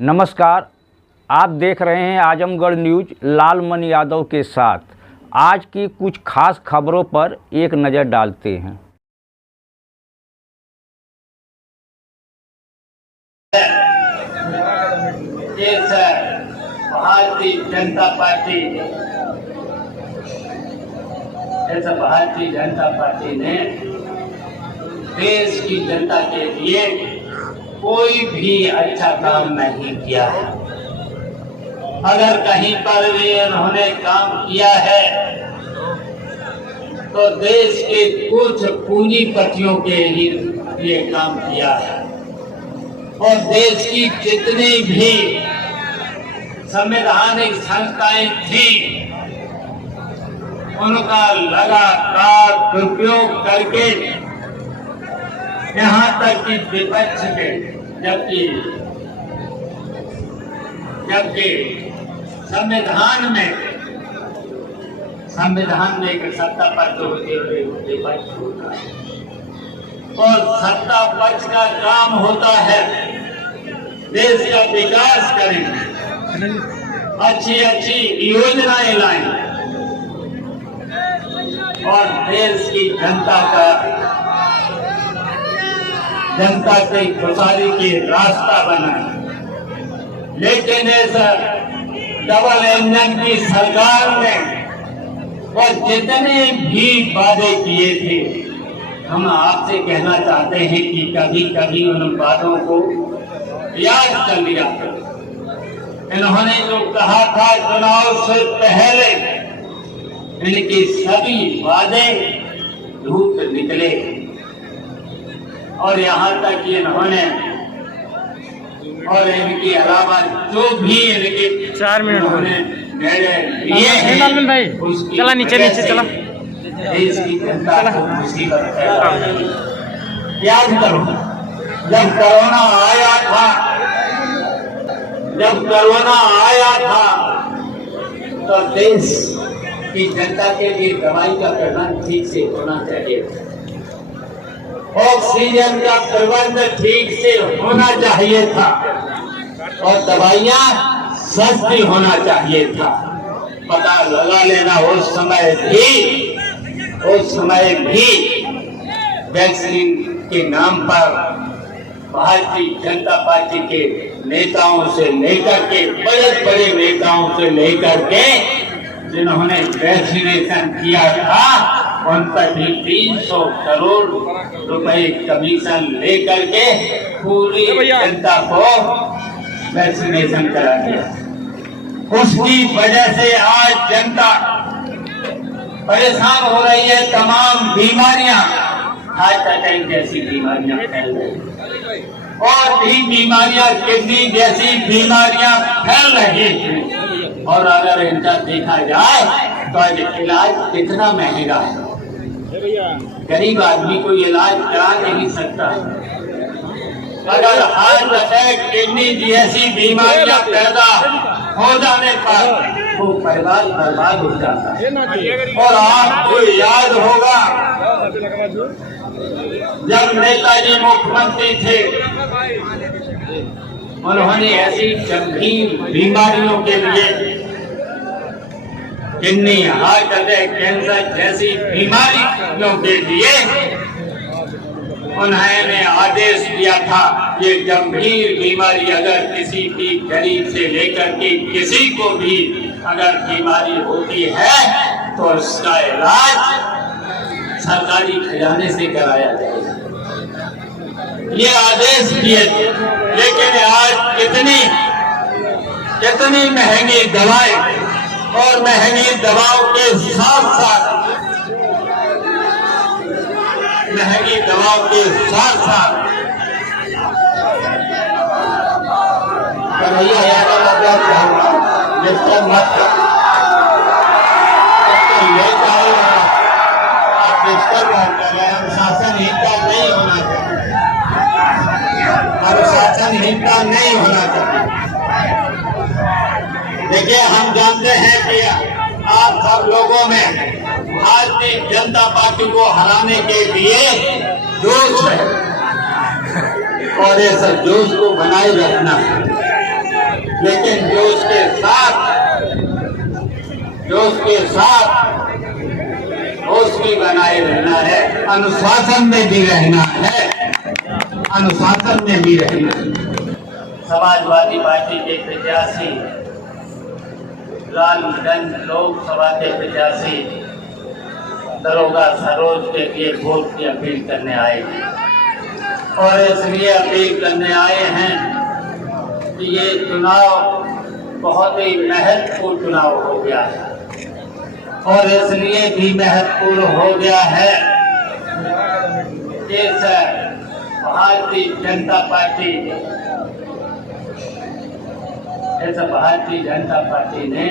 नमस्कार, आप देख रहे हैं आजमगढ़ न्यूज लालमन यादव के साथ। आज की कुछ खास खबरों पर एक नज़र डालते हैं। भारतीय जनता पार्टी ने देश की जनता के लिए कोई भी अच्छा काम नहीं किया है। अगर कहीं पर भी उन्होंने काम किया है तो देश के कुछ पूंजीपतियों के लिए काम किया है और देश की जितनी भी संवैधानिक संस्थाएं थी उनका लगातार दुरुपयोग करके यहाँ तक कि विपक्ष के जबकि संविधान में एक सत्ता पक्ष होते हुए विपक्ष होता है और सत्ता पक्ष का काम होता है देश का विकास करें, अच्छी अच्छी योजनाएं लाएं और देश की जनता के खुशहाली की रास्ता बनाए। लेकिन इस डबल इंजन की सरकार ने वो जितने भी वादे किए थे, हम आपसे कहना चाहते हैं कि कभी कभी उन वादों को याद कर लिया। इन्होंने जो कहा था चुनाव से पहले, इनके सभी वादे झूठ निकले और यहाँ तक कि इन्होंने और इनके अलावा जो भी इनके 4 मिनट भाई चला नीचे चला देश की जनता को मुसीबत याद करो। जब कोरोना आया था तो देश की जनता के लिए दवाई का प्रबंध ठीक से होना चाहिए, ऑक्सीजन का प्रबंध ठीक से होना चाहिए था और दवाइयां सस्ती होना चाहिए था। पता लगा लेना उस समय भी वैक्सीन के नाम पर भारतीय जनता पार्टी के नेताओं से लेकर के बड़े नेताओं से लेकर के जिन्होंने वैक्सीनेशन किया था उन पर भी 300 करोड़ रुपए कमीशन लेकर के पूरी जनता को वैक्सीनेशन करा दिया। उसकी वजह से आज जनता परेशान हो रही है। तमाम बीमारियां, हार्ट अटैक जैसी बीमारियां फैल रही और भी बीमारियां, किडनी जैसी बीमारियां फैल रही हैं। और अगर इनका देखा जाए तो इलाज कितना महंगा है, गरीब आदमी को इलाज करा नहीं सकता। अगर हार्ट अटैक, किडनी जैसी बीमारियां पैदा हो जाने पर वो परिवार बर्बाद हो जाता है। और आपको याद होगा जब नेताजी मुख्यमंत्री थे उन्होंने ऐसी गंभीर बीमारियों के लिए, किडनी, हार्ट अटैक, कैंसर जैसी बीमारियों के लिए उन्होंने आदेश दिया था कि गंभीर बीमारी अगर किसी भी गरीब से लेकर के किसी को भी अगर बीमारी होती है तो उसका इलाज सरकारी खजाने से कराया जाएगा, ये आदेश दिए थे। लेकिन आज कितनी महंगी दवाएं और महंगी दवाओं के साथ अनुशासनहीनता नहीं होना चाहिए। देखिए, हम जानते हैं कि आप सब लोगों में भारतीय जनता पार्टी को हराने के लिए जोश है और इस जोश को बनाए रखना है। लेकिन जोश के साथ होश भी बनाए रहना है, अनुशासन में भी रहना है, अनुशासन में भी रहना है। समाजवादी पार्टी के प्रत्याशी लालगंज लोकसभा के प्रत्याशी दरोगा सरोज के लिए वोट की अपील करने आए हैं और इसलिए अपील करने आए हैं कि ये चुनाव बहुत ही महत्वपूर्ण चुनाव हो गया है और इसलिए भी महत्वपूर्ण हो गया है कि भारतीय जनता पार्टी ने